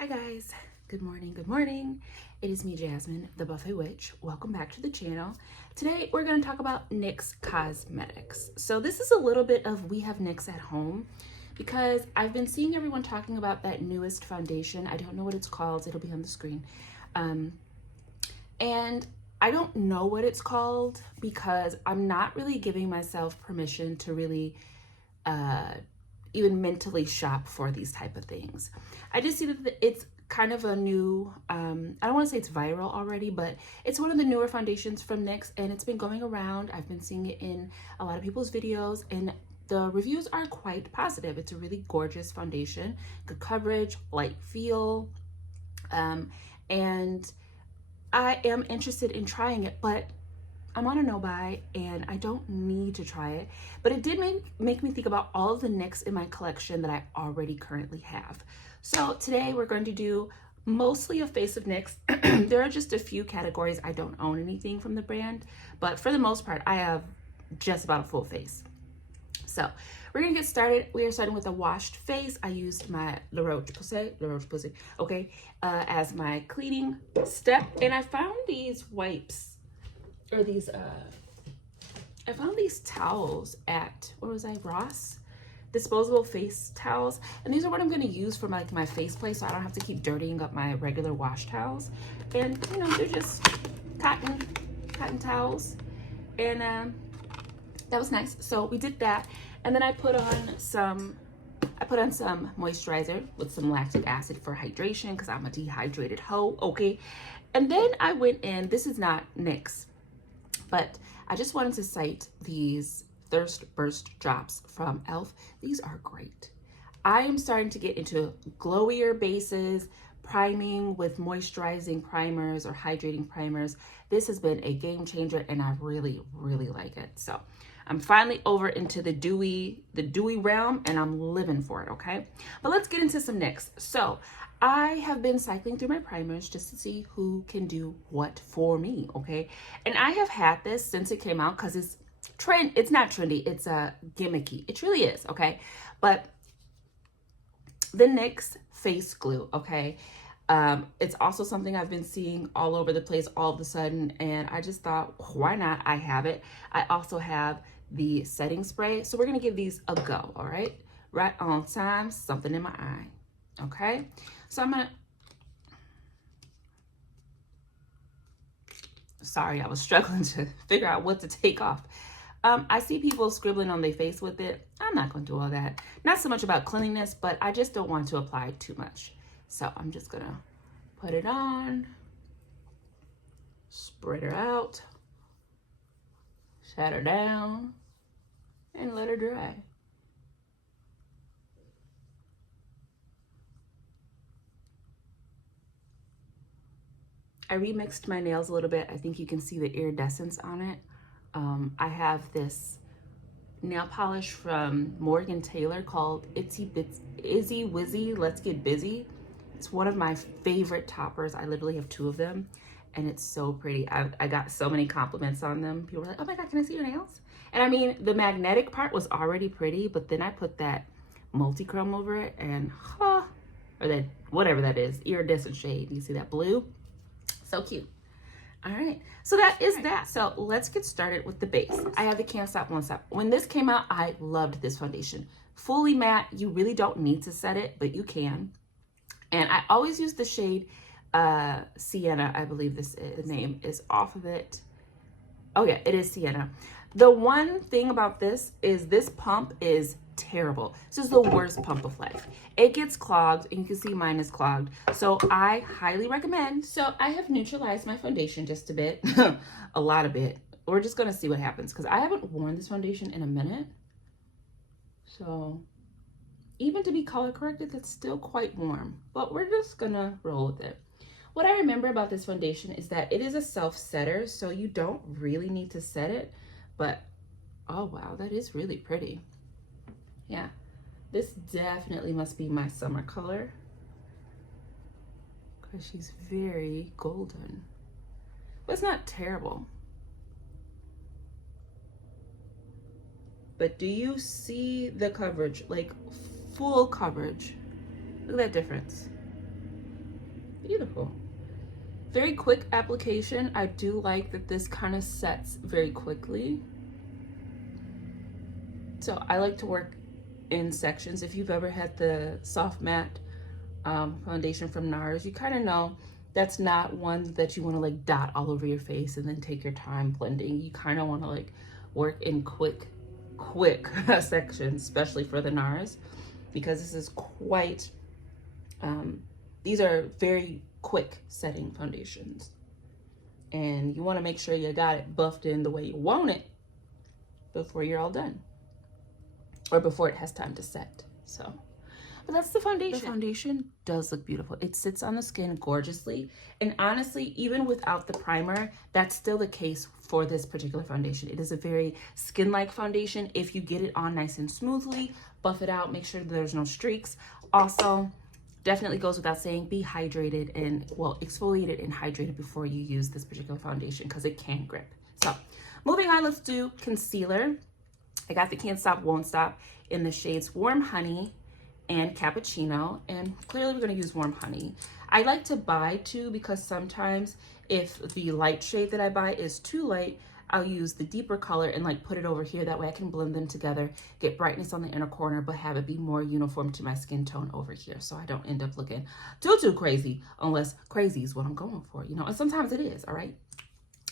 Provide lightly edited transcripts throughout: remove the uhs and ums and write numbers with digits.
Hi guys, good morning, good morning. It is me, Jasmine, the Buffet Witch. Welcome back to the channel. Today we're going to talk about NYX Cosmetics. So this is a little bit of we have NYX at home because I've been seeing everyone talking about that newest foundation. I don't know what it's called, it'll be on the screen. And I don't know what it's called because I'm not really giving myself permission to really even mentally shop for these type of things. I just see that it's kind of a new, I don't want to say it's viral already, but it's one of the newer foundations from NYX and it's been going around. I've been seeing it in a lot of people's videos and the reviews are quite positive. It's a really gorgeous foundation, good coverage, light feel, and I am interested in trying it, but I'm on a no-buy and I don't need to try it, but it did make me think about all of the NYX in my collection that I already currently have. So today we're going to do mostly a face of NYX. There are just a few categories. I don't own anything from the brand, but for the most part, I have just about a full face. So we're gonna get started. We are starting with a washed face. I used my La Roche-Posay, okay, as my cleaning step. And I found these wipes, or these, I found these towels at, where was I, Ross? Disposable face towels. And these are what I'm gonna use for like my face play so I don't have to keep dirtying up my regular wash towels. And you know, they're just cotton towels. And that was nice. So we did that. And then I put on some moisturizer with some lactic acid for hydration because I'm a dehydrated hoe, okay? And then I went in, this is not NYX, but I just wanted to cite these Thirst Burst drops from e.l.f. These are great. I am starting to get into glowier bases, priming with moisturizing primers or hydrating primers. This has been a game changer and I really, really like it. So I'm finally over into the dewy realm and I'm living for it, okay? But let's get into some NYX. So I have been cycling through my primers just to see who can do what for me, okay? And I have had this since it came out because it's not trendy, it's gimmicky. It really is, okay? But the NYX face glue, okay? It's also something I've been seeing all over the place all of a sudden, and I just thought, why not? I have it. I also have the setting spray, so we're gonna give these a go, all right? Right on time, something in my eye, okay? So I'm gonna, sorry, I was struggling to figure out what to take off. I see people scribbling on their face with it. I'm not gonna do all that. Not so much about cleanliness, but I just don't want to apply too much. So I'm just gonna put it on, spread her out, set her down, and let her dry. I remixed my nails a little bit. I think you can see the iridescence on it. I have this nail polish from Morgan Taylor called Izzy Wizzy Let's Get Busy. It's one of my favorite toppers. I literally have two of them and it's so pretty. I got so many compliments on them. People were like, oh my God, can I see your nails? And I mean, the magnetic part was already pretty, but then I put that multi-chrome over it and, or that, whatever that is, iridescent shade. You see that blue? So cute. All right, so that is that. So let's get started with the base. I have the Can't Stop, Won't Stop. When this came out, I loved this foundation. Fully matte, you really don't need to set it, but you can. And I always use the shade Sienna, I believe this is. The name is off of it. Oh yeah, it is Sienna. The one thing about this is this pump is terrible. This is the worst pump of life. It gets clogged and you can see mine is clogged. So I highly recommend. So I have neutralized my foundation just a bit, a lot of it. We're just gonna see what happens because I haven't worn this foundation in a minute. So even to be color corrected, it's still quite warm, but we're just gonna roll with it. What I remember about this foundation is that it is a self-setter, so you don't really need to set it, but oh wow, that is really pretty. Yeah, this definitely must be my summer color because she's very golden, but it's not terrible. But do you see the coverage? Like full coverage. Look at that difference. Beautiful. Very quick application. I do like that this kind of sets very quickly. So I like to work in sections. If you've ever had the soft matte foundation from NARS, you kind of know that's not one that you want to like dot all over your face and then take your time blending. You kind of want to like work in quick sections, especially for the NARS, because this is quite, these are very quick setting foundations. And you want to make sure you got it buffed in the way you want it before you're all done, or before it has time to set. So, but that's the foundation. The foundation does look beautiful. It sits on the skin gorgeously. And honestly, even without the primer, that's still the case for this particular foundation. It is a very skin-like foundation. If you get it on nice and smoothly, buff it out, make sure that there's no streaks. Also, definitely goes without saying, be hydrated and, well, exfoliated and hydrated before you use this particular foundation because it can grip. So, moving on, let's do concealer. I got the Can't Stop, Won't Stop in the shades Warm Honey and Cappuccino, and clearly we're gonna use Warm Honey. I like to buy two because sometimes if the light shade that I buy is too light, I'll use the deeper color and like put it over here. That way I can blend them together, get brightness on the inner corner, but have it be more uniform to my skin tone over here. So I don't end up looking too crazy, unless crazy is what I'm going for, you know, and sometimes it is, all right?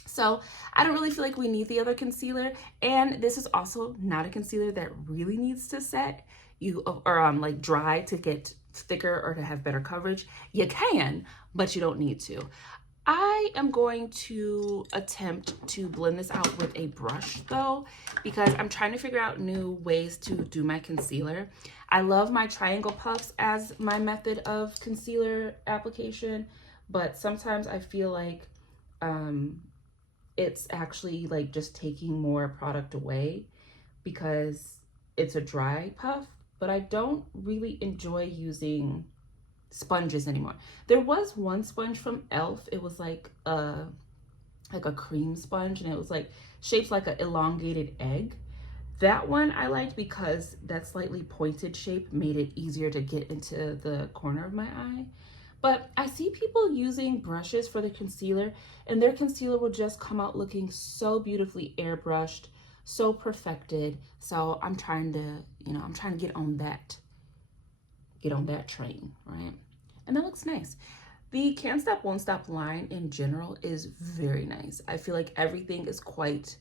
So I don't really feel like we need the other concealer. And this is also not a concealer that really needs to set you or like dry to get thicker or to have better coverage. You can, but you don't need to. I am going to attempt to blend this out with a brush though, because I'm trying to figure out new ways to do my concealer. I love my triangle puffs as my method of concealer application, but sometimes I feel like it's actually like just taking more product away because it's a dry puff, but I don't really enjoy using sponges anymore. There was one sponge from e.l.f. It was like a cream sponge, and it was like shaped like an elongated egg. That one I liked because that slightly pointed shape made it easier to get into the corner of my eye. But I see people using brushes for the concealer, and their concealer will just come out looking so beautifully airbrushed, so perfected. So I'm trying to, you know, I'm trying to get on that train, right? And that looks nice. The Can't Stop, Won't Stop line in general is very nice. I feel like everything is quite,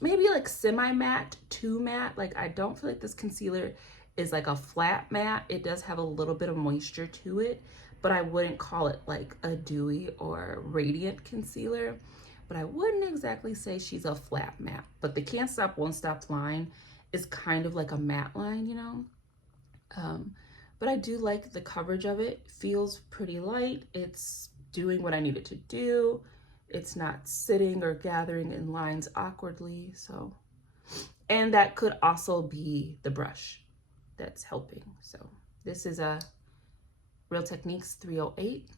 maybe like semi-matte to matte. Like I don't feel like this concealer is like a flat matte. It does have a little bit of moisture to it, but I wouldn't call it like a dewy or radiant concealer. But I wouldn't exactly say she's a flat matte. But the Can't Stop, Won't Stop line is kind of like a matte line, you know? But I do like the coverage of it. Feels pretty light. It's doing what I need it to do. It's not sitting or gathering in lines awkwardly. So, and that could also be the brush that's helping. So this is a Real Techniques 308.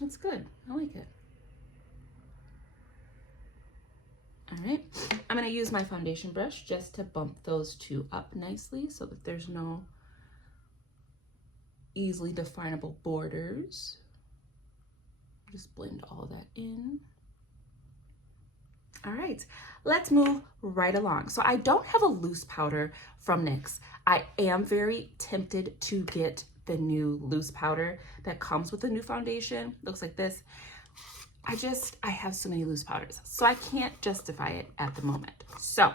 That's good. I like it. All right, I'm gonna use my foundation brush just to bump those two up nicely so that there's no easily definable borders. Just blend all that in. All right, let's move right along. So I don't have a loose powder from NYX. I am very tempted to get the new loose powder that comes with the new foundation. Looks like this. I have so many loose powders, so I can't justify it at the moment. So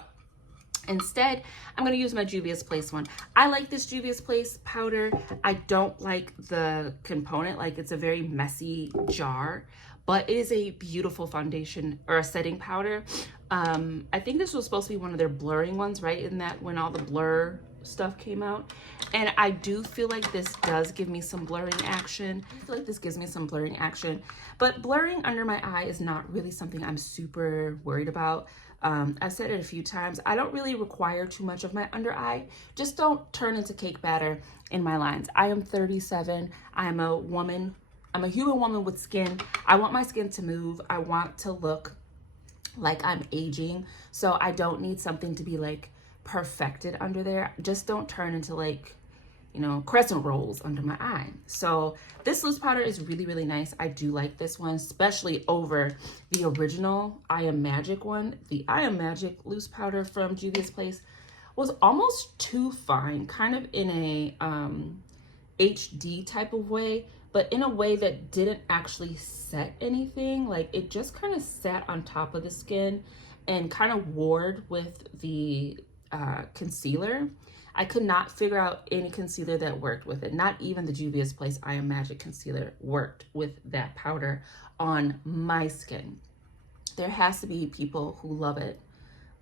instead, I'm gonna use my Juvia's Place one. I like this Juvia's Place powder. I don't like the component, like it's a very messy jar, but it is a beautiful foundation or a setting powder. I think this was supposed to be one of their blurring ones, right? In that when all the blur stuff came out. And I do feel like this does give me some blurring action. I feel like this gives me some blurring action, but blurring under my eye is not really something I'm super worried about. I've said it a few times. I don't really require too much of my under eye. Just don't turn into cake batter in my lines. I am 37. I am a woman. I'm a human woman with skin. I want my skin to move. I want to look like I'm aging. So I don't need something to be like perfected under there. Just don't turn into like, you know, crescent rolls under my eye. So this loose powder is really, really nice. I do like this one, especially over the original I Am Magic one. The I Am Magic loose powder from Juvia's Place was almost too fine, kind of in a HD type of way, but in a way that didn't actually set anything. Like it just kind of sat on top of the skin and kind of warred with the concealer. I could not figure out any concealer that worked with it. Not even the Juvia's Place I Am Magic concealer worked with that powder on my skin. There has to be people who love it,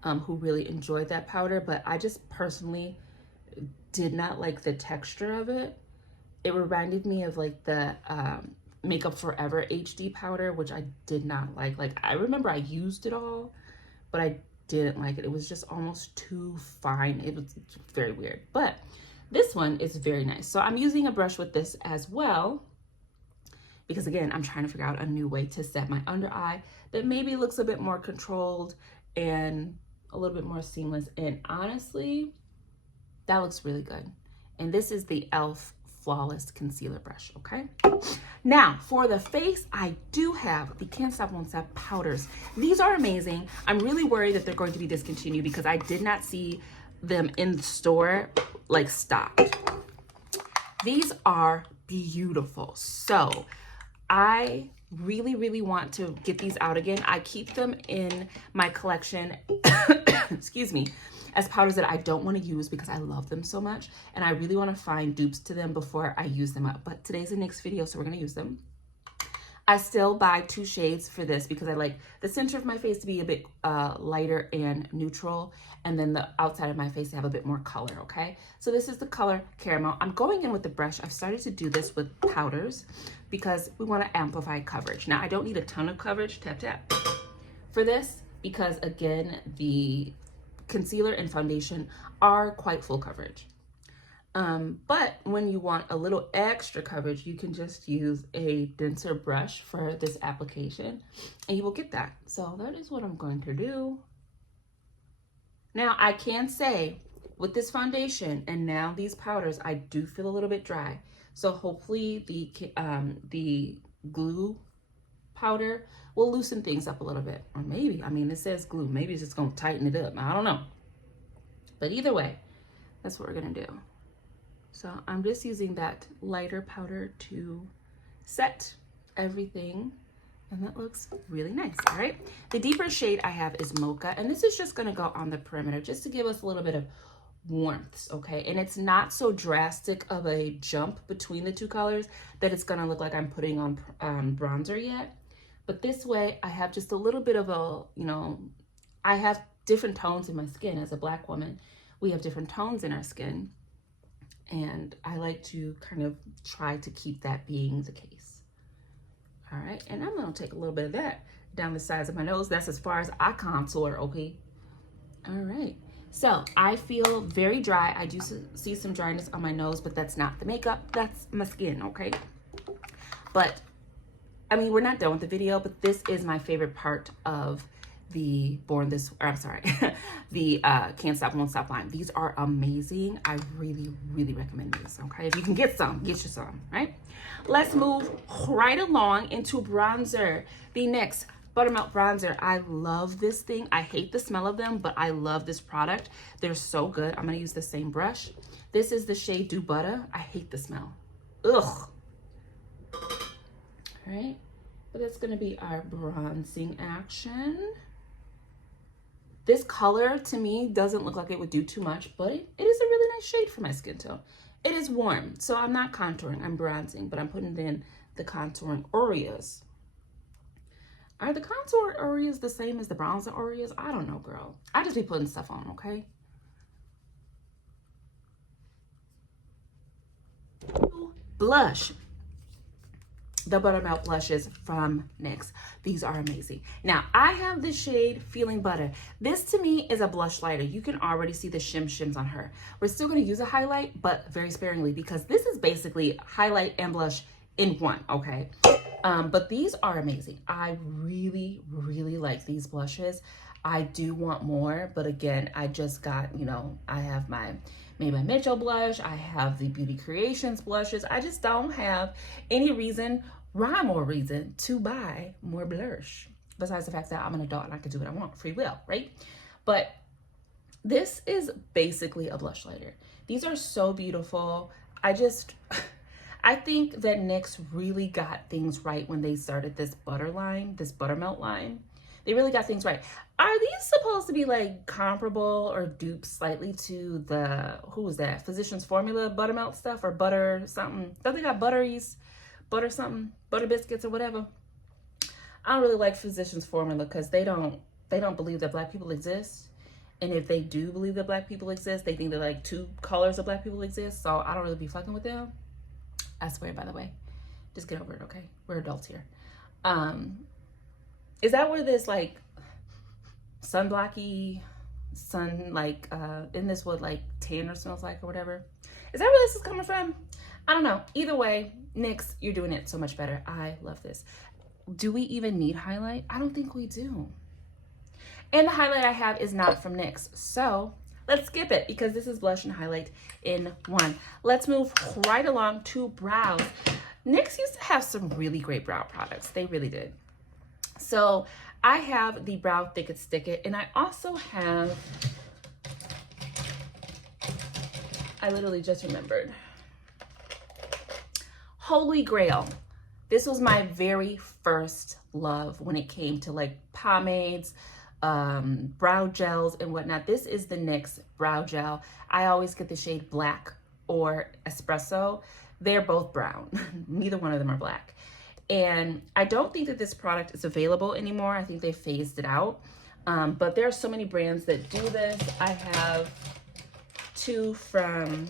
who really enjoyed that powder, but I just personally did not like the texture of it. It reminded me of like the Makeup Forever HD powder, which I did not like. Like I remember I used it all, but I didn't like it. It was just almost too fine. It was very weird, but this one is very nice. So I'm using a brush with this as well, because again, I'm trying to figure out a new way to set my under eye that maybe looks a bit more controlled and a little bit more seamless. And honestly, that looks really good. And this is the e.l.f. Flawless Concealer Brush, okay? Now, for the face, I do have the Can't Stop Won't Stop powders. These are amazing. I'm really worried that they're going to be discontinued because I did not see them in the store, like stocked. These are beautiful. So I really, really want to get these out again. I keep them in my collection, excuse me, as powders that I don't want to use because I love them so much. And I really want to find dupes to them before I use them up. But today's the next video, so we're going to use them. I still buy 2 shades for this because I like the center of my face to be a bit lighter and neutral, and then the outside of my face to have a bit more color, okay? So this is the color Caramel. I'm going in with the brush. I've started to do this with powders because we want to amplify coverage. Now, I don't need a ton of coverage, tap, tap, for this because, again, the concealer and foundation are quite full coverage. But when you want a little extra coverage, you can just use a denser brush for this application and you will get that. So that is what I'm going to do. Now I can say with this foundation and now these powders, I do feel a little bit dry. So hopefully the glue powder will loosen things up a little bit. Or maybe, I mean, it says glue, maybe it's just gonna tighten it up. I don't know. But either way, that's what we're gonna do. So I'm just using that lighter powder to set everything, and that looks really nice. All right, the deeper shade I have is Mocha, and this is just gonna go on the perimeter just to give us a little bit of warmth, okay? And it's not so drastic of a jump between the 2 colors that it's gonna look like I'm putting on bronzer yet. But this way I have just a little bit of a, you know, I have different tones in my skin. As a Black woman, we have different tones in our skin. And I like to kind of try to keep that being the case. All right, and I'm gonna take a little bit of that down the sides of my nose. That's as far as I contour, okay? All right, so I feel very dry. I do see some dryness on my nose, but that's not the makeup, that's my skin, okay? But, I mean, we're not done with the video, but this is my favorite part of the the Can't Stop Won't Stop line. These are amazing. I really, really recommend these, okay? If you can get some, get you some, right? Let's move right along into bronzer. The NYX Buttermelt Bronzer. I love this thing. I hate the smell of them, but I love this product. They're so good. I'm gonna use the same brush. This is the shade Do Butter. I hate the smell. Ugh. All right, but that's gonna be our bronzing action. This color to me doesn't look like it would do too much, but it is a really nice shade for my skin tone. It is warm, so I'm not contouring, I'm bronzing, but I'm putting in the contouring areas. Are the contour areas the same as the bronzer areas? I don't know, girl. I just be putting stuff on, okay? Blush. The Buttermelt blushes from NYX. These are amazing. Now, I have the shade Feeling Butter. This to me is a blush lighter. You can already see the shims on her. We're still gonna use a highlight, but very sparingly because this is basically highlight and blush in one, okay? But these are amazing. I really, really like these blushes. I do want more, but again, I just got, you know, I have my Made by Mitchell blush. I have the Beauty Creations blushes. I just don't have any reason, rhyme or reason, to buy more blush. Besides the fact that I'm an adult and I can do what I want, free will, right? But this is basically a blush lighter. These are so beautiful. I think that NYX really got things right when they started this butter line, this buttermelt line. They really got things right. Are these supposed to be like comparable or dupe slightly to the, who was that? Physicians Formula buttermelt stuff or butter something? Don't they got butteries, butter something, butter biscuits or whatever? I don't really like Physicians Formula because they don't believe that Black people exist. And if they do believe that Black people exist, they think that like 2 colors of Black people exist. So I don't really be fucking with them. I swear, by the way. Just get over it, okay? We're adults here. Is that where this like sunblocky, in this what like tanner smells like or whatever? Is that where this is coming from? I don't know. Either way, NYX, you're doing it so much better. I love this. Do we even need highlight? I don't think we do. And the highlight I have is not from NYX. So let's skip it because this is blush and highlight in one. Let's move right along to brows. NYX used to have some really great brow products. They really did. So I have the Brow Thick It Stick It, and I also have, I literally just remembered, Holy Grail. This was my very first love when it came to like pomades, brow gels and whatnot. This is the NYX brow gel. I always get the shade Black or Espresso. They're both brown. Neither one of them are black. And I don't think that this product is available anymore. I think they phased it out. But there are so many brands that do this. I have 2 from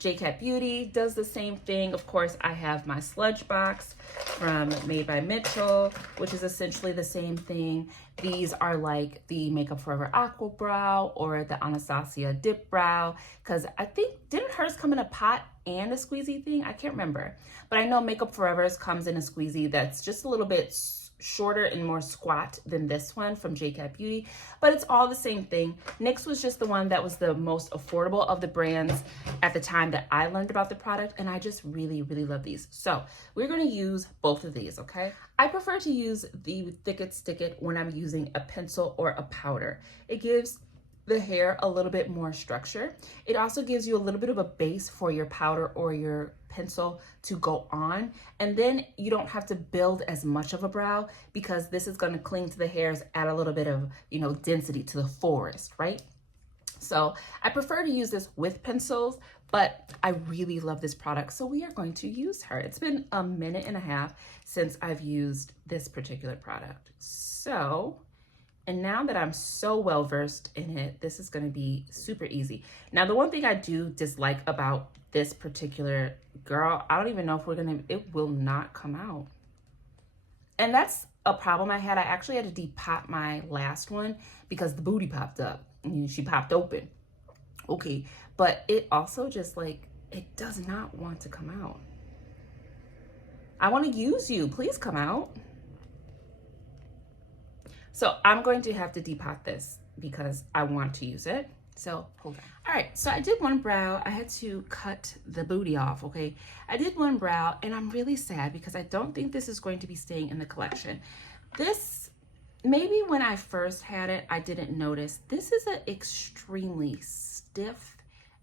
JCat Beauty does the same thing. Of course, I have my Sludge Box from Made by Mitchell, which is essentially the same thing. These are like the Makeup Forever Aqua Brow or the Anastasia Dip Brow, because I think, didn't hers come in a pot and a squeezy thing? I can't remember. But I know Makeup Forever's comes in a squeezy that's just a little bit shorter and more squat than this one from JCat Beauty, but it's all the same thing. NYX was just the one that was the most affordable of the brands at the time that I learned about the product, and I just really, really love these. So we're going to use both of these, okay? I prefer to use the Thick It Stick It when I'm using a pencil or a powder. It gives the hair a little bit more structure. It also gives you a little bit of a base for your powder or your pencil to go on, and then you don't have to build as much of a brow because this is going to cling to the hairs, add a little bit of, you know, density to the forest, right? So I prefer to use this with pencils, but I really love this product, so we are going to use her. It's been a minute and a half since I've used this particular product. So, and now that I'm so well versed in it, this is going to be super easy. Now, the one thing I do dislike about this particular girl, I don't even know if it will not come out. And that's a problem I had. I actually had to depop my last one because the booty popped up. She popped open. Okay, but it also just like, it does not want to come out. I want to use you. Please come out. So I'm going to have to depot this because I want to use it. So hold on. All right, so I did one brow. I had to cut the booty off, okay? I did one brow and I'm really sad because I don't think this is going to be staying in the collection. This, maybe when I first had it, I didn't notice. This is an extremely stiff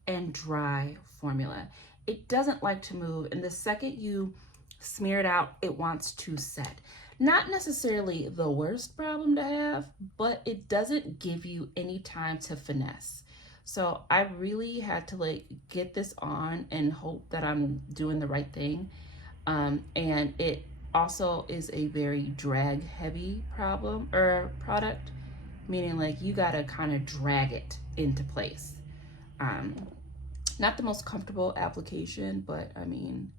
and dry formula. It doesn't like to move, and the second you smear it out, it wants to set. Not necessarily the worst problem to have, but it doesn't give you any time to finesse. So I really had to like get this on and hope that I'm doing the right thing. And it also is a very drag heavy product, meaning like you gotta kind of drag it into place. Not the most comfortable application, but I mean,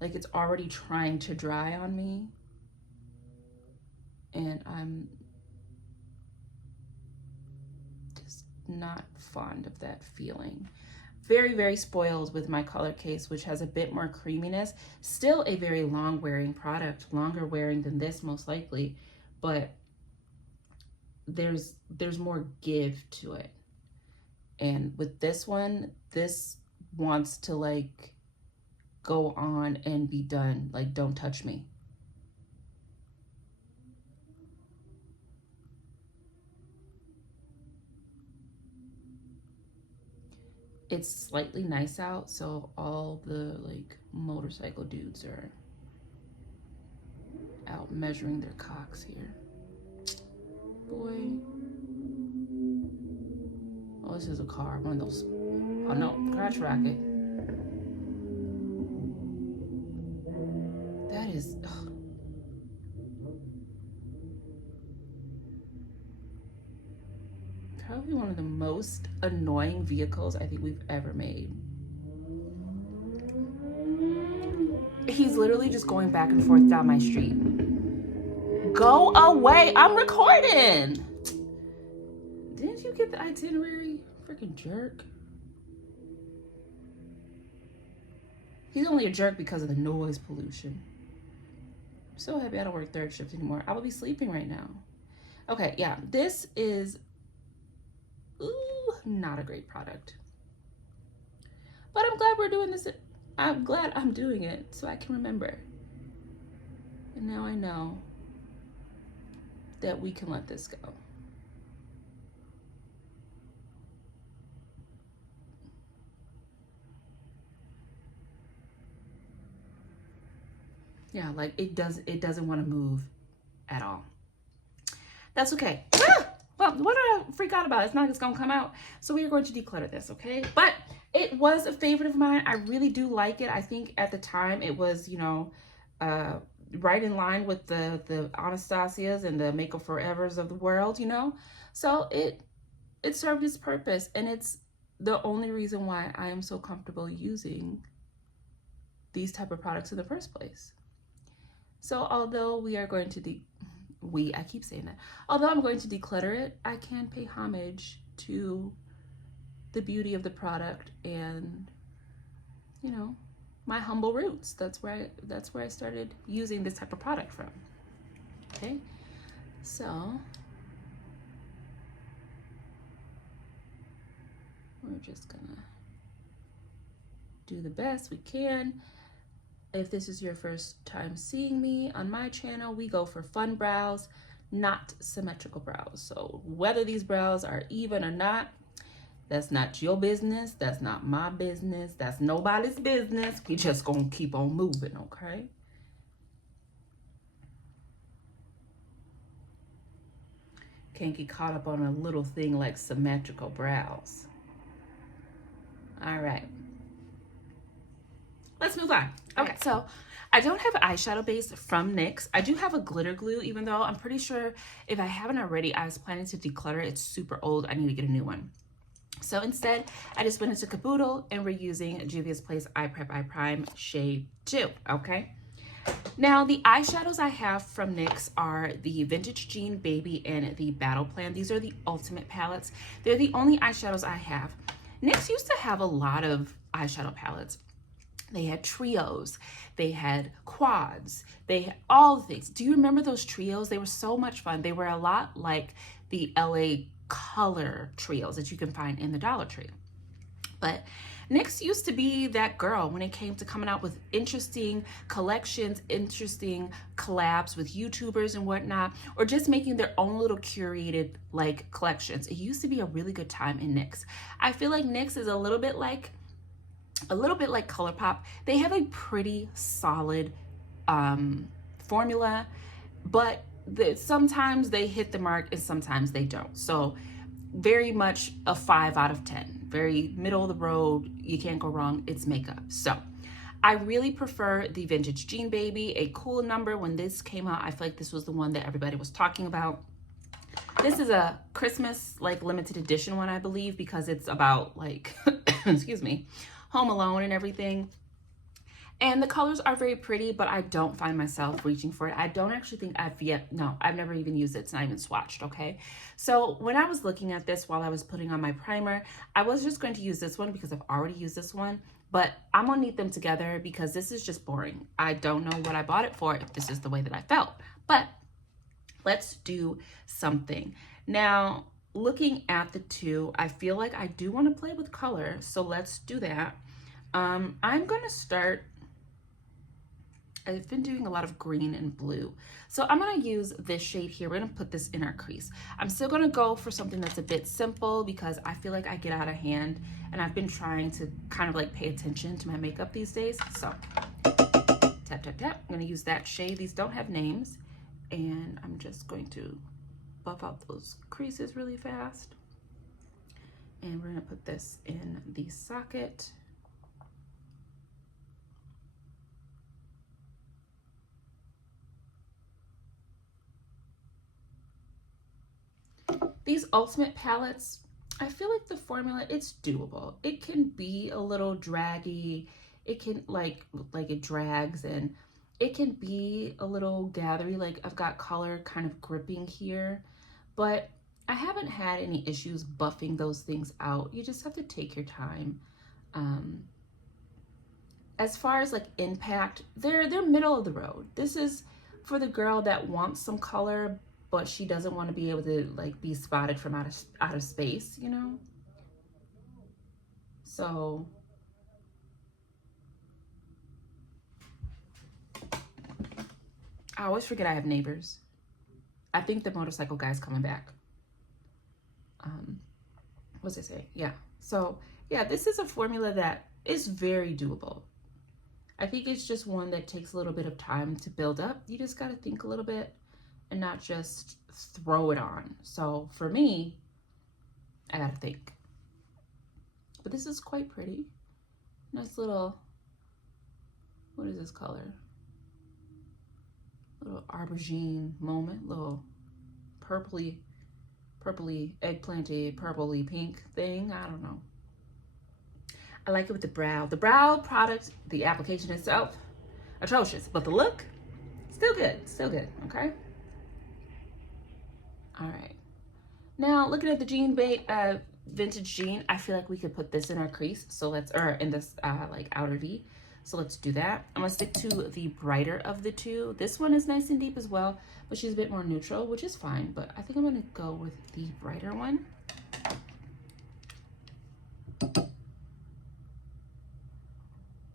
like it's already trying to dry on me. And I'm just not fond of that feeling. Very, very spoiled with my color case, which has a bit more creaminess. Still a very long wearing product, longer wearing than this most likely, but there's more give to it. And with this one, this wants to like go on and be done. Like, don't touch me. It's slightly nice out, so all the like motorcycle dudes are out measuring their cocks here. Boy. Oh, this is a car. One of those. Oh no, crotch rocket. That is. Ugh. Probably one of the most annoying vehicles I think we've ever made. He's literally just going back and forth down my street. Go away! I'm recording! Didn't you get the itinerary? Freaking jerk. He's only a jerk because of the noise pollution. I'm so happy I don't work third shift anymore. I will be sleeping right now. Okay, yeah, this is not a great product. But I'm glad we're doing this. I'm glad I'm doing it so I can remember. And now I know that we can let this go. Yeah, like it doesn't want to move at all. That's okay. Well, what do I freak out about? It's not like it's gonna come out. So we are going to declutter this, okay? But it was a favorite of mine. I really do like it. I think at the time it was, you know, right in line with the Anastasias and the Make Up Forevers of the world, you know? So it served its purpose, and it's the only reason why I am so comfortable using these type of products in the first place. So although we are going to I keep saying that. Although I'm going to declutter it, I can pay homage to the beauty of the product and, you know, my humble roots. That's where I started using this type of product from. Okay, so we're just gonna do the best we can. If this is your first time seeing me on my channel, we go for fun brows, not symmetrical brows. So whether these brows are even or not, that's not your business. That's not my business. That's nobody's business. We just gonna keep on moving, okay? Can't get caught up on a little thing like symmetrical brows. All right. Let's move on. Okay, so I don't have eyeshadow base from NYX. I do have a glitter glue, even though I'm pretty sure if I haven't already, I was planning to declutter. It's super old. I need to get a new one. So instead, I just went into Caboodle and we're using Juvia's Place Eye Prep Eye Prime Shade 2, okay? Now, the eyeshadows I have from NYX are the Vintage Jean Baby and the Battle Plan. These are the ultimate palettes. They're the only eyeshadows I have. NYX used to have a lot of eyeshadow palettes. They had trios, they had quads, they had all the things. Do you remember those trios? They were so much fun. They were a lot like the LA color trios that you can find in the Dollar Tree. But NYX used to be that girl when it came to coming out with interesting collections, interesting collabs with YouTubers and whatnot, or just making their own little curated like collections. It used to be a really good time in NYX. I feel like NYX is a little bit like ColourPop. They have a pretty solid formula, but sometimes they hit the mark and sometimes they don't. So very much a 5 out of 10. Very middle of the road. You can't go wrong. It's makeup. So I really prefer the Vintage Jean Baby, a cool number. When this came out, I feel like this was the one that everybody was talking about. This is a Christmas like limited edition one, I believe, because it's about like, excuse me, Home Alone and everything. And the colors are very pretty, but I don't find myself reaching for it. I don't actually think I've never even used it. It's not even swatched, okay? So when I was looking at this while I was putting on my primer, I was just going to use this one because I've already used this one, but I'm gonna need them together because this is just boring. I don't know what I bought it for if this is the way that I felt, but let's do something. Now, looking at the two, I feel like I do want to play with color, so let's do that. I'm gonna start, I've been doing a lot of green and blue. So I'm gonna use this shade here. We're gonna put this in our crease. I'm still gonna go for something that's a bit simple because I feel like I get out of hand, and I've been trying to kind of like pay attention to my makeup these days. So tap, tap, tap. I'm gonna use that shade. These don't have names. And I'm just going to buff out those creases really fast. And we're gonna put this in the socket. These Ultimate palettes, I feel like the formula, it's doable. It can be a little draggy. It can like it drags, and it can be a little gathery. Like I've got color kind of gripping here, but I haven't had any issues buffing those things out. You just have to take your time. As far as like impact, they're middle of the road. This is for the girl that wants some color, but she doesn't want to be able to like be spotted from out of space, you know? So I always forget I have neighbors. I think the motorcycle guy's coming back. What's it say? Yeah. So yeah, this is a formula that is very doable. I think it's just one that takes a little bit of time to build up. You just got to think a little bit and not just throw it on. So for me, I got to think. But this is quite pretty. Nice little, what is this color? Little aubergine moment, little purpley, eggplanty, purpley pink thing. I don't know. I like it with the brow. The brow product, the application itself, atrocious, but the look, still good, okay? All right. Now, looking at the jean vintage jean, I feel like we could put this in our crease. So let's, or in this like outer V. So let's do that. I'm gonna stick to the brighter of the two. This one is nice and deep as well, but she's a bit more neutral, which is fine. But I think I'm gonna go with the brighter one.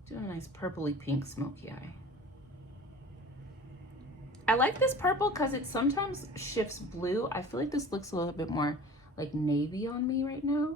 Doing a nice purpley pink smoky eye. I like this purple because it sometimes shifts blue. I feel like this looks a little bit more like navy on me right now.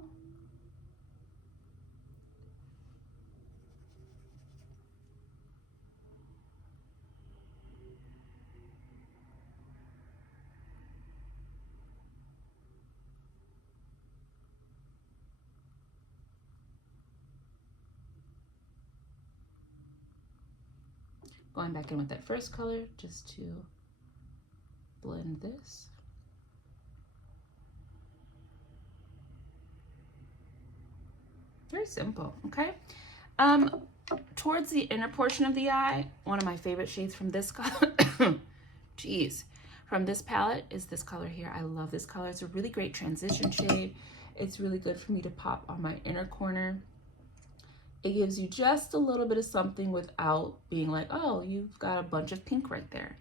Going back in with that first color just to blend this. Very simple, okay? Towards the inner portion of the eye, one of my favorite shades from this color, geez, from this palette is this color here. I love this color. It's a really great transition shade. It's really good for me to pop on my inner corner. It gives you just a little bit of something without being like, oh, you've got a bunch of pink right there.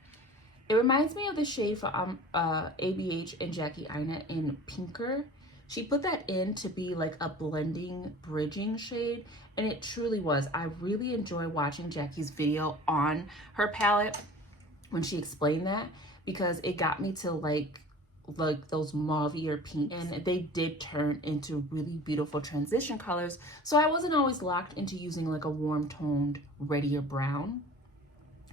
It reminds me of the shade from ABH and Jackie Aina in Pinker. She put that in to be like a blending, bridging shade, and it truly was. I really enjoy watching Jackie's video on her palette when she explained that, because it got me to like those mauve-ier pinks, and they did turn into really beautiful transition colors. So I wasn't always locked into using like a warm toned, reddier brown,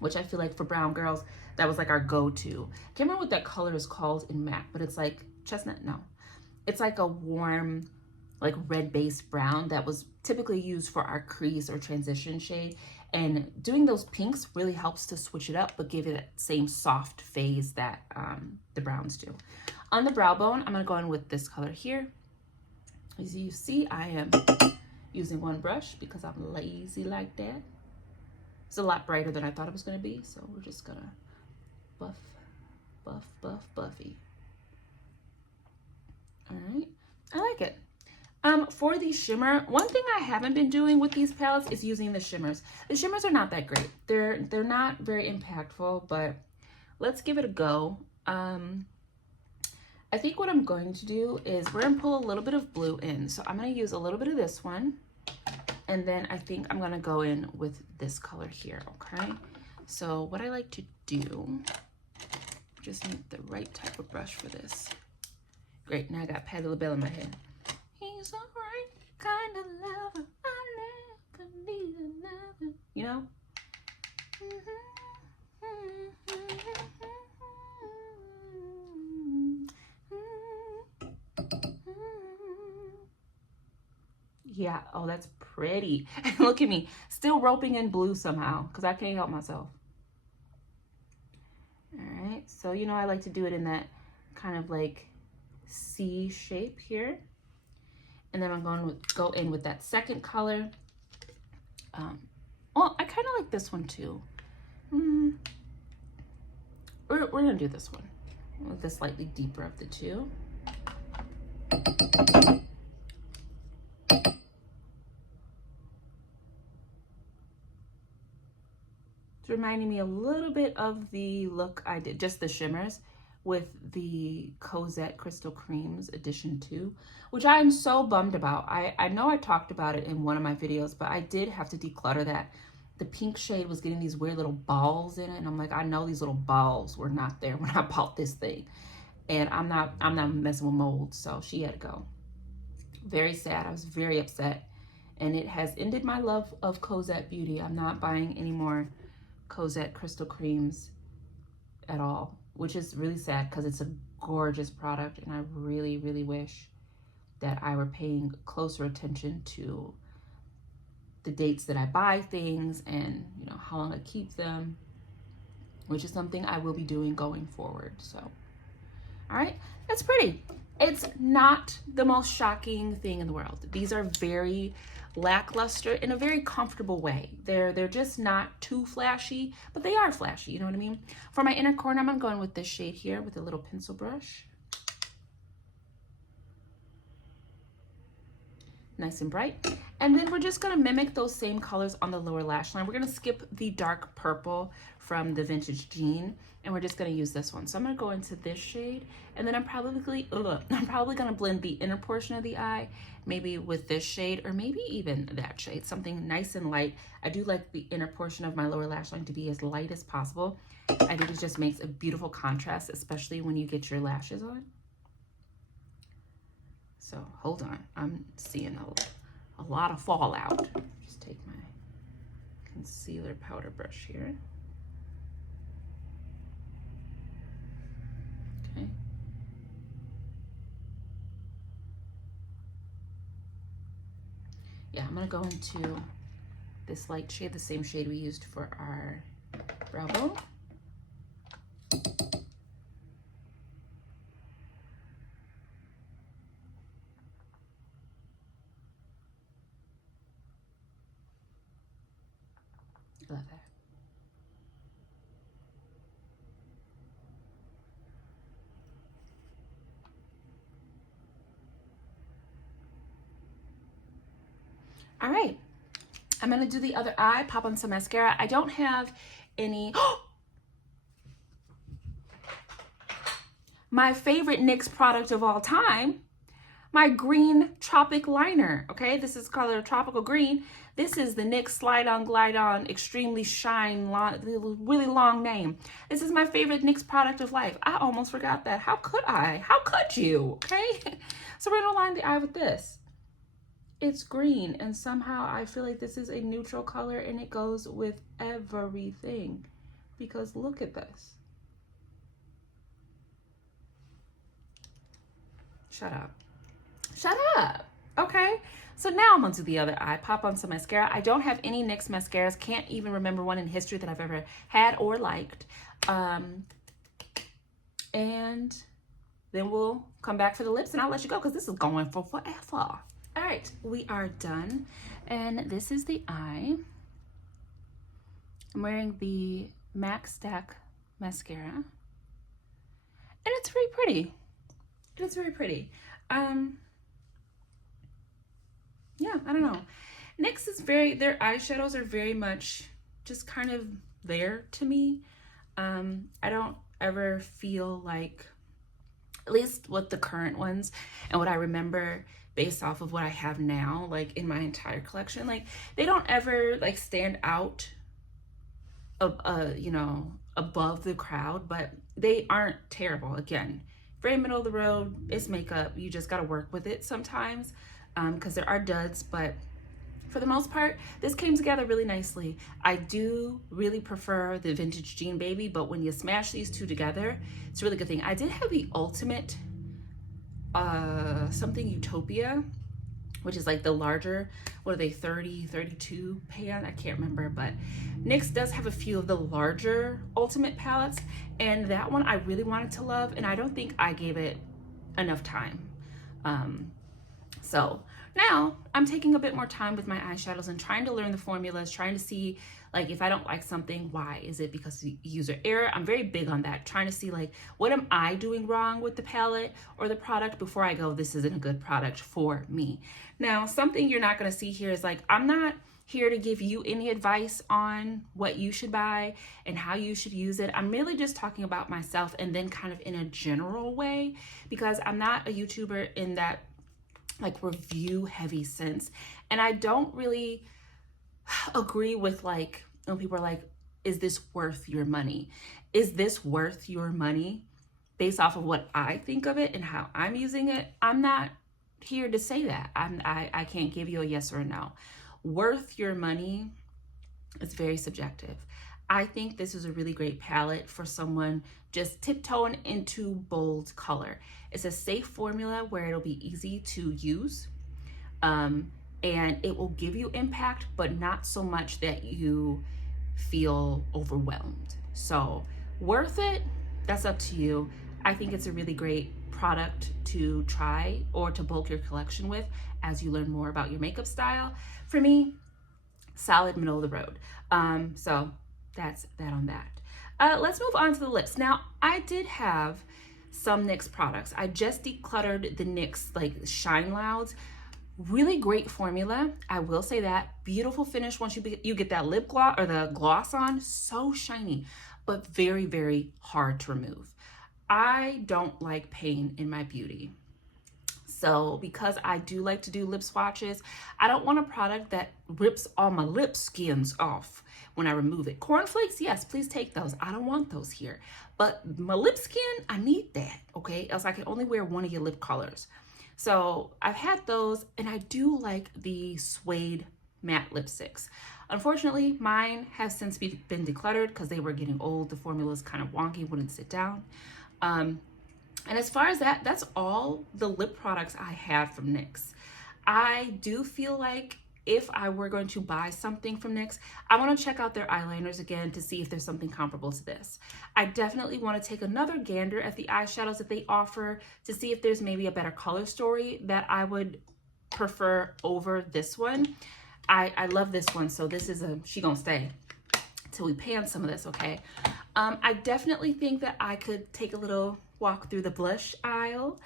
which I feel like for brown girls, that was like our go-to. I can't remember what that color is called in MAC, but it's like chestnut, no. It's like a warm, like red-based brown that was typically used for our crease or transition shade. And doing those pinks really helps to switch it up, but give it that same soft phase that the browns do. On the brow bone, I'm gonna go in with this color here. As you see, I am using one brush because I'm lazy like that. It's a lot brighter than I thought it was gonna be, so we're just gonna buff, buff, buff, buffy. All right, I like it. For the shimmer, one thing I haven't been doing with these palettes is using the shimmers. The shimmers are not that great. They're not very impactful, but let's give it a go. I think what I'm going to do is we're gonna pull a little bit of blue in. So I'm gonna use a little bit of this one. And then I think I'm gonna go in with this color here, okay? So what I like to do, just need the right type of brush for this. Great, now I got Patti LaBelle in my head. He's the right kind of lover, I never need another. You know? Yeah, oh, that's pretty. Look at me, still roping in blue somehow, because I can't help myself. All right, so you know I like to do it in that kind of like C shape here. And then I'm going to go in with that second color. Well, I kind of like this one too. We're gonna do this one with the slightly deeper of the two. It's reminding me a little bit of the look I did, just the shimmers, with the Cosette Crystal Creams Edition 2, which I am so bummed about. I know I talked about it in one of my videos, but I did have to declutter that. The pink shade was getting these weird little balls in it, and I'm like, I know these little balls were not there when I bought this thing. And I'm not messing with mold, so she had to go. Very sad. I was very upset. And it has ended my love of Cosette Beauty. I'm not buying any more Cosette Crystal Creams at all, which is really sad because it's a gorgeous product, and I really, really wish that I were paying closer attention to the dates that I buy things and, you know, how long I keep them, which is something I will be doing going forward. So, all right, that's pretty. It's not the most shocking thing in the world. These are very lackluster in a very comfortable way. They're just not too flashy, but they are flashy, you know what I mean? For my inner corner, I'm going with this shade here with a little pencil brush. Nice and bright. And then we're just gonna mimic those same colors on the lower lash line. We're gonna skip the dark purple from the Vintage Jean, and we're just gonna use this one. So I'm gonna go into this shade, and then I'm probably gonna blend the inner portion of the eye, maybe with this shade, or maybe even that shade, something nice and light. I do like the inner portion of my lower lash line to be as light as possible. I think it just makes a beautiful contrast, especially when you get your lashes on. So hold on, I'm seeing a lot of fallout. Just take my concealer powder brush here. Okay. Yeah, I'm gonna go into this light shade, the same shade we used for our brow bone. Love that. All right, I'm gonna do the other eye, pop on some mascara. I don't have any, my favorite NYX product of all time, my green Tropic liner, okay? This is color Tropical Green. This is the NYX Slide On Glide On Extremely Shine, really long name. This is my favorite NYX product of life. I almost forgot that. How could I? How could you, okay? So we're gonna line the eye with this. It's green, and somehow I feel like this is a neutral color, and it goes with everything, because look at this. Shut up. Shut up. Okay, so now I'm onto the other eye. Pop on some mascara. I don't have any NYX mascaras. Can't even remember one in history that I've ever had or liked. And then we'll come back for the lips, and I'll let you go because this is going for forever. All right, we are done. And this is the eye. I'm wearing the MAC Stack mascara. And it's very pretty. It's very pretty. Yeah, I don't know. NYX is their eyeshadows are very much just kind of there to me. I don't ever feel like at least with the current ones and what I remember based off of what I have now, like in my entire collection, like they don't ever like stand out you know, above the crowd, but they aren't terrible. Again, very middle of the road. It's makeup. You just got to work with it sometimes, because there are duds, but for the most part, this came together really nicely. I do really prefer the vintage Jean Baby, but when you smash these two together, it's a really good thing. I did have the ultimate something Utopia, which is like the larger, what are they, 30, 32 pan? I can't remember, but NYX does have a few of the larger ultimate palettes, and that one I really wanted to love, and I don't think I gave it enough time. So now I'm taking a bit more time with my eyeshadows and trying to learn the formulas, trying to see like if I don't like something, why? Is it because of user error? I'm very big on that, trying to see like what am I doing wrong with the palette or the product before I go, this isn't a good product for me. Now, something you're not going to see here is like, I'm not here to give you any advice on what you should buy and how you should use it. I'm really just talking about myself, and then kind of in a general way, because I'm not a YouTuber in that like review heavy sense. And I don't really agree with like when people are like, is this worth your money? Is this worth your money based off of what I think of it and how I'm using it? I'm not here to say that. I can't give you a yes or a no. Worth your money is very subjective. I think this is a really great palette for someone just tiptoeing into bold color. It's a safe formula where it'll be easy to use, and it will give you impact, but not so much that you feel overwhelmed. So worth it, that's up to you. I think it's a really great product to try or to bulk your collection with as you learn more about your makeup style. For me, solid middle of the road. So that's that on that. Let's move on to the lips. Now, I did have some NYX products. I just decluttered the NYX like Shine Louds. Really great formula, I will say that. Beautiful finish once you get that lip gloss or the gloss on. So shiny, but very, very hard to remove. I don't like pain in my beauty. So because I do like to do lip swatches, I don't want a product that rips all my lip skins off when I remove it. Cornflakes, yes, please take those. I don't want those here. But my lip skin, I need that, okay? Else I can only wear one of your lip colors. So I've had those, and I do like the suede matte lipsticks. Unfortunately, mine have since been decluttered because they were getting old. The formula was kind of wonky, wouldn't sit down. And as far as that, that's all the lip products I had from NYX. I do feel like if I were going to buy something from NYX, I want to check out their eyeliners again to see if there's something comparable to this. I definitely want to take another gander at the eyeshadows that they offer to see if there's maybe a better color story that I would prefer over this one. I love this one, so this is she gonna stay till we pan some of this, okay? I definitely think that I could take a little walk through the blush aisle.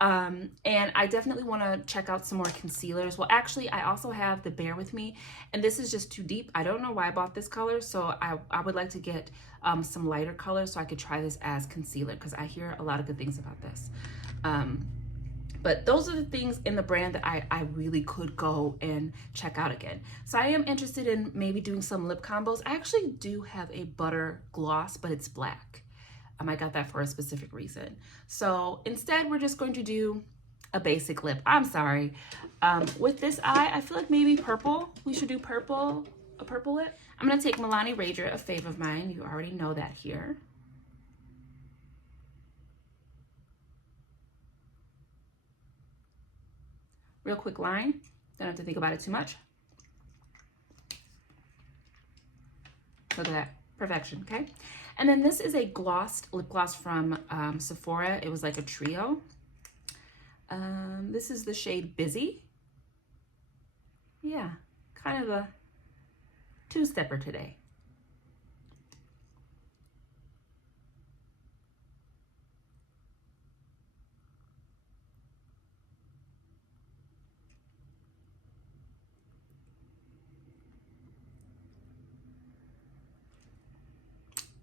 And I definitely want to check out some more concealers. Well, actually, I also have the Bare With Me, and this is just too deep. I don't know why I bought this color, so I would like to get some lighter colors so I could try this as concealer, because I hear a lot of good things about this. But those are the things in the brand that I really could go and check out again. So I am interested in maybe doing some lip combos. I actually do have a butter gloss, but it's black. I got that for a specific reason. So instead, we're just going to do a basic lip. I'm sorry. With this eye, I feel like maybe purple. We should do purple, a purple lip. I'm gonna take Milani Ranger, a fave of mine. You already know that here. Real quick line. Don't have to think about it too much. Look at that, perfection, okay? And then this is a glossed lip gloss from Sephora. It was like a trio. This is the shade Busy. Yeah, kind of a two-stepper today.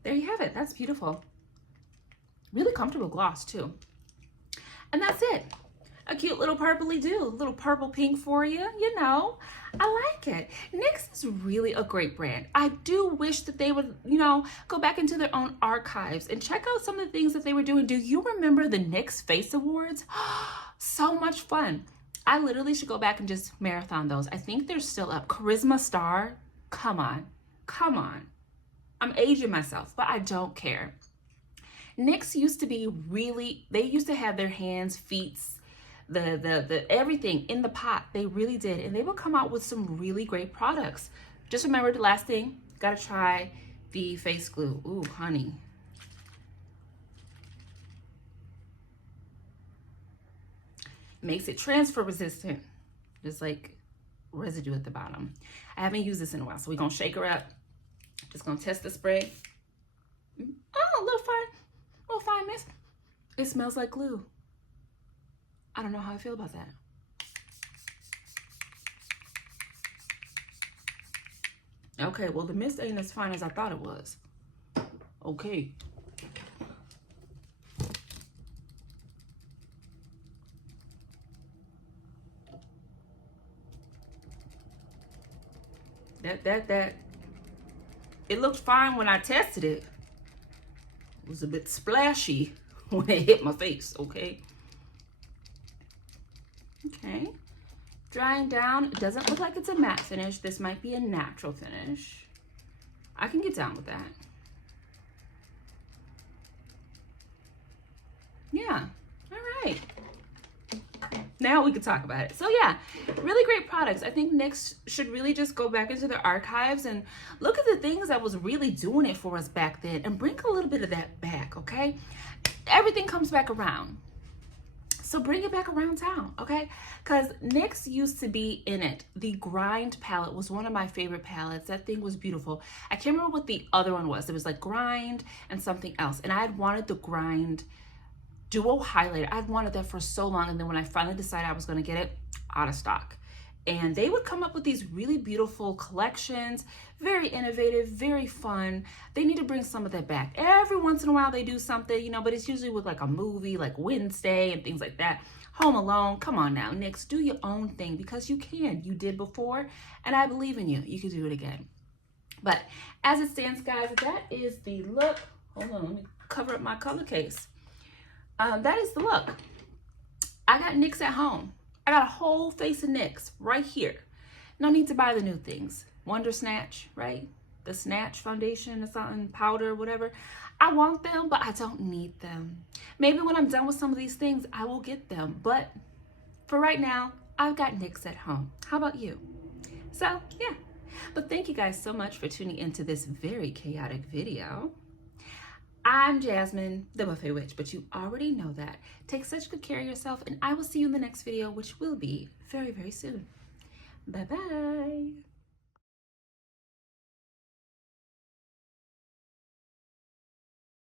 There you have it. That's beautiful. Really comfortable gloss too. And that's it. A cute little purpley do, a little purple pink for you, you know. I like it. NYX is really a great brand. I do wish that they would, you know, go back into their own archives and check out some of the things that they were doing. Do you remember the NYX Face Awards? So much fun. I literally should go back and just marathon those. I think they're still up. Charisma Star, come on, come on. I'm aging myself, but I don't care. NYX used to be really, they used to have their hands, feet, the everything in the pot. They really did. And they would come out with some really great products. Just remember the last thing, gotta try the face glue. Ooh, honey. Makes it transfer resistant. Just like residue at the bottom. I haven't used this in a while, so we're gonna shake her up. Just gonna test the spray. Oh, a little fine mist. It smells like glue. I don't know how I feel about that. Okay, well, the mist ain't as fine as I thought it was. Okay. It looked fine when I tested it. It was a bit splashy when it hit my face, okay? Okay, drying down. It doesn't look like it's a matte finish. This might be a natural finish. I can get down with that. Yeah, all right. Now we can talk about it. So yeah, really great products. I think NYX should really just go back into their archives and look at the things that was really doing it for us back then and bring a little bit of that back, okay? Everything comes back around. So bring it back around town, okay? Because NYX used to be in it. The Grind palette was one of my favorite palettes. That thing was beautiful. I can't remember what the other one was. It was like Grind and something else. And I had wanted the Grind Duo Highlighter. I'd wanted that for so long. And then when I finally decided I was going to get it, out of stock. And they would come up with these really beautiful collections, very innovative, very fun. They need to bring some of that back. Every once in a while they do something, you know, but it's usually with like a movie like Wednesday and things like that. Home Alone, come on now, NYX, do your own thing because you can. You did before, and I believe in you. You can do it again. But as it stands, guys, that is the look. Hold on, let me cover up my color case. That is the look. I got NYX at home. I got a whole face of NYX right here. No need to buy the new things. Wonder Snatch, right? The Snatch foundation or something, powder, whatever. I want them, but I don't need them. Maybe when I'm done with some of these things, I will get them. But for right now, I've got NYX at home. How about you? So, yeah. But thank you guys so much for tuning into this very chaotic video. I'm Jasmine, the Buffet Witch, but you already know that. Take such good care of yourself, and I will see you in the next video, which will be very, very soon. Bye-bye.